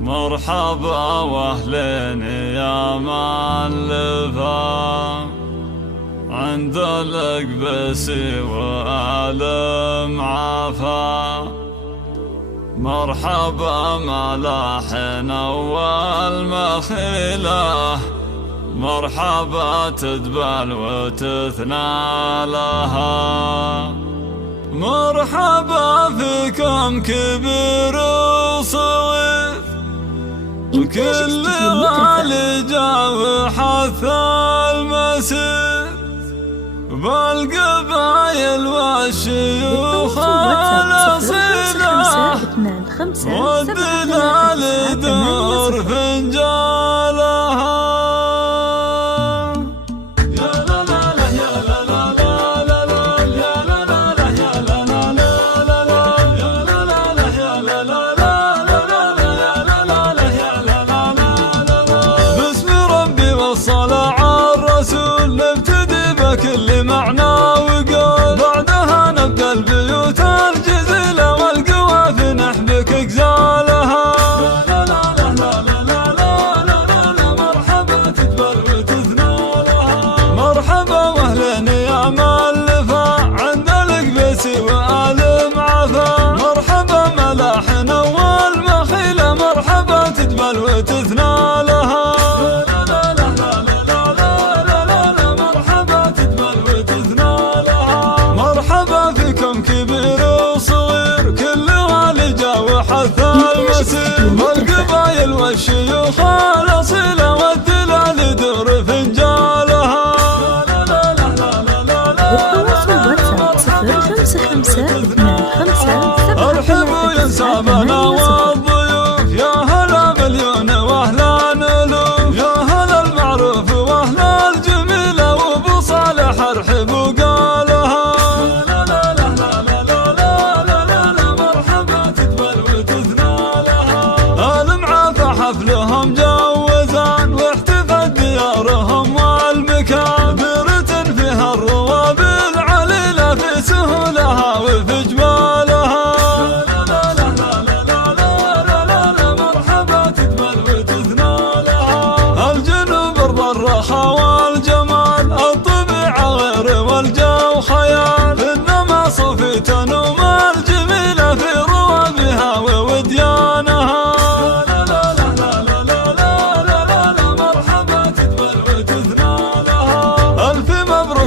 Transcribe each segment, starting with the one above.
مرحبا واهلين يا مالفا عند الأقبسي وآل معافى. مرحبا ملاحنا والمخيلة، مرحبا تدبل وتثنى لها. مرحبا فيكم كبير وصغير وكل والجا وحث المسير، بالقبايل والشيوخ الأصيلة والدلال دور فنجالها. كل معنى وقول بعدها نبدأ البيوت الجزيلة والقوافي نحبك اجزالها. لا لا لا لا لا لا لا لا مرحبا تدبر وتثنى لها. مرحبا واهلين يا مالفا عند القبسي وآل معافى. مرحبا ملاحنا والمخيلة، مرحبا تدبر وتثنى لها. حث المسير والقبايل والشيوخ الأصيلة والدلال دور فنجالها. ارحبوا يا نسابنا والضيوف، يا هلا مليون واهلا الوف، يا هلا المعروف واهلا الجميلة وابو صالح ارحبوا قالها. حفلهم جوزان واحتفت ديارهم والمكان، بيرة فيها الرواب العليلة في سهولها وفي جمالها. لا لا لا لا لا لا لا مرحبا تدبل وتثنى لها. الجنوب ارض الرخاء والجمال، الطبيعة غير والجو خيال، انما صوفي تنوم الجميلة في روابها ووديانها.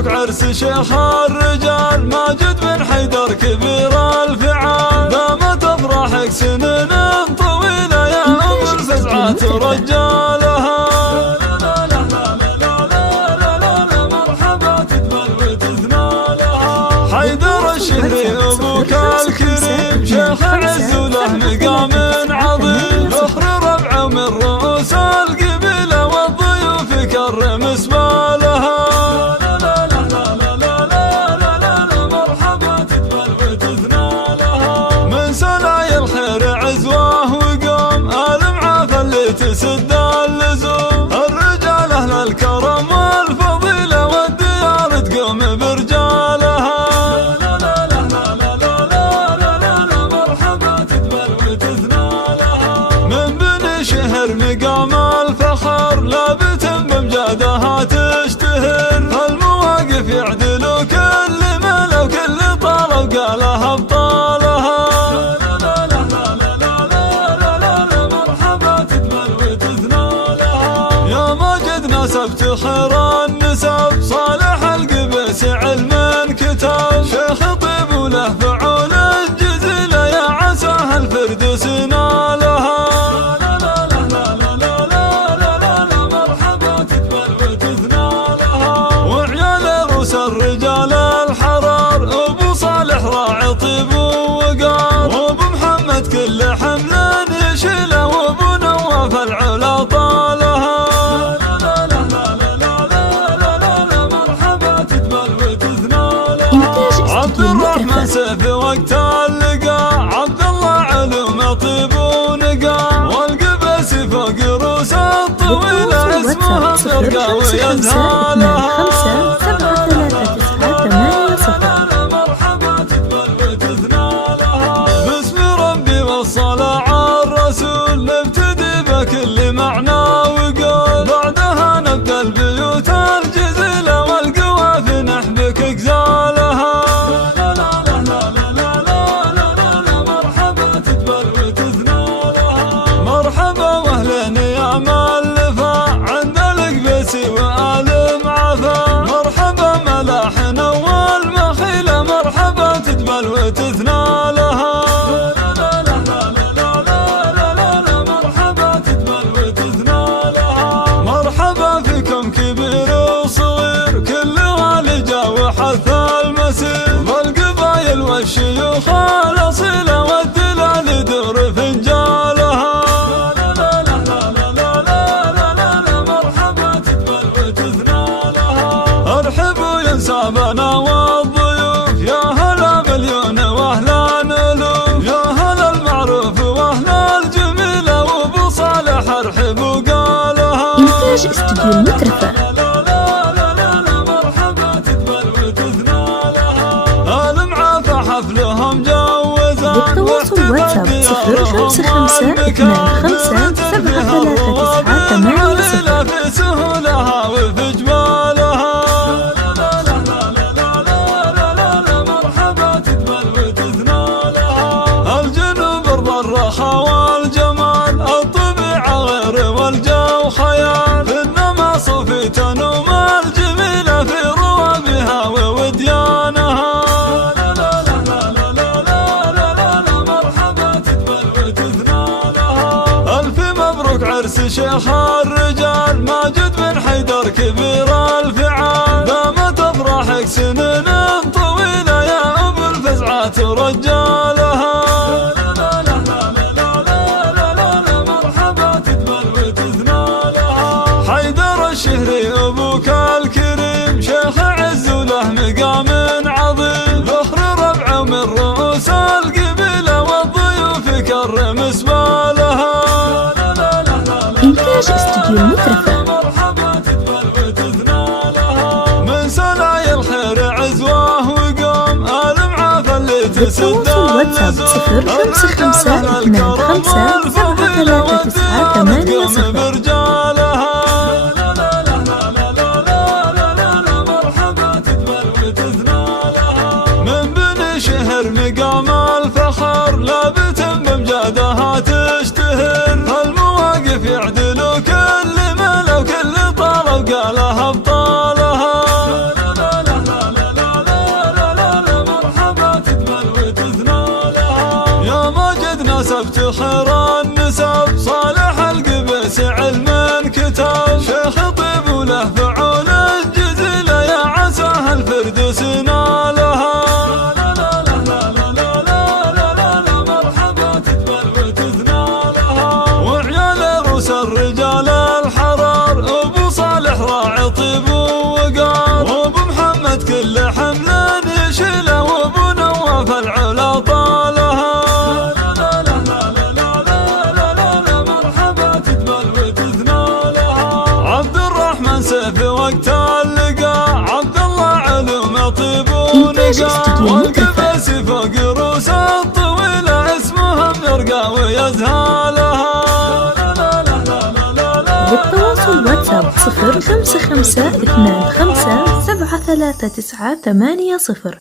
عرس شيخ الرجال ماجد بن حيدر كبير الفعال، دامت افراحك سنين طويله يا ام الفزعات ورجالها. لا لا لا لا لا لا مرحبا تدبل وتثنى لها. حيدر الشهري ابوك الكريم شيخ عز وله مقام عظيم، فخر ربعه من رؤوس القبيله والضيوف كرم اسبالها. تسد اللزوم الرجال اهل الكرم والفضيله والديار تقوم برجالها. لا لا لا لا لا لا لا لا مرحبا تدبل وتثنى لها. من بني شهر مقام الفخر لابت بمجادها تشتهر، المواقف يعدلوا كل ملا وكل طال وقالها بطالها. نسبت خير النسب صالح القبسي علم كتاب، شيخ طيب وله فعول الجزيلة يا عساه الفردوس نالها. لا لا لا لا لا لا لا لا مرحبا تدبل وتثنى لها. وعيال روس الرجال الحرار، ابو صالح راعي طيب ووقار، وابو محمد كل حمل يشيله، وابو نواف العلا طالها. عبد الرحمن سيف وقت اللقاء، عبد الله علوم طيب ونقاء، والقبسي فوق روس الطويلة اسمها مرقى ويزهالها. مرحبا تدبل وتثنى لها. باسم ربي والصلاة إنتاج استوديو المترفة. حفلهم جوزا للتواصل واتساب 055 25 73 9 في سهولها وفي جمالها مرحبا تقبل وتثنى لها الجنوب ارض الرخاء والجمال الطبيعة غير والجو خيال انما صوفي تنوم الجميلة في روابها ووديانها عرس شيخ الرجال ماجد بن حيدر كبير الفعال دامت افراحك سنين طويله يا ابو الفزعات رجالها مرحبا تقبل وتثنى لها حيدر الشهري ابوك الكريم شيخ عز وله مقام عظيم ظهر ربع من رؤوس القبيله والضيوف كرم سبالها إنتاج استوديو المترفة. من سلاي الخير عزوه وقوم المعافى اللي تسد واتساب 055 25 73 9 8 0 برجالها مرحبا تقبل وتثنى لها من بني شهر مقام الفخر لابت بمجادها تشتهر المواقف يعدلوا كل ملا وكل طلب قالها بطالها مرحبا تقبل وتثنى لها يا ماجد نسبت خير النسب صالح القبيس علما كتاب شيخ طيب وله فعول الجزيلة يا عساه الفردوس نالها الرجال الحرار ابو صالح راعي طيب ووقار وابو محمد كل حمل يشيله وابو نواف العلا طالها مرحبا تقبل وتثنى لها عبد الرحمن سيف وقت اللقاء عبد الله علوم طيب ونقاء والقبيس فوق روس الطويله اسمهم يرقى ويزهالها للتواصل واتساب 055 25 73 9 8 0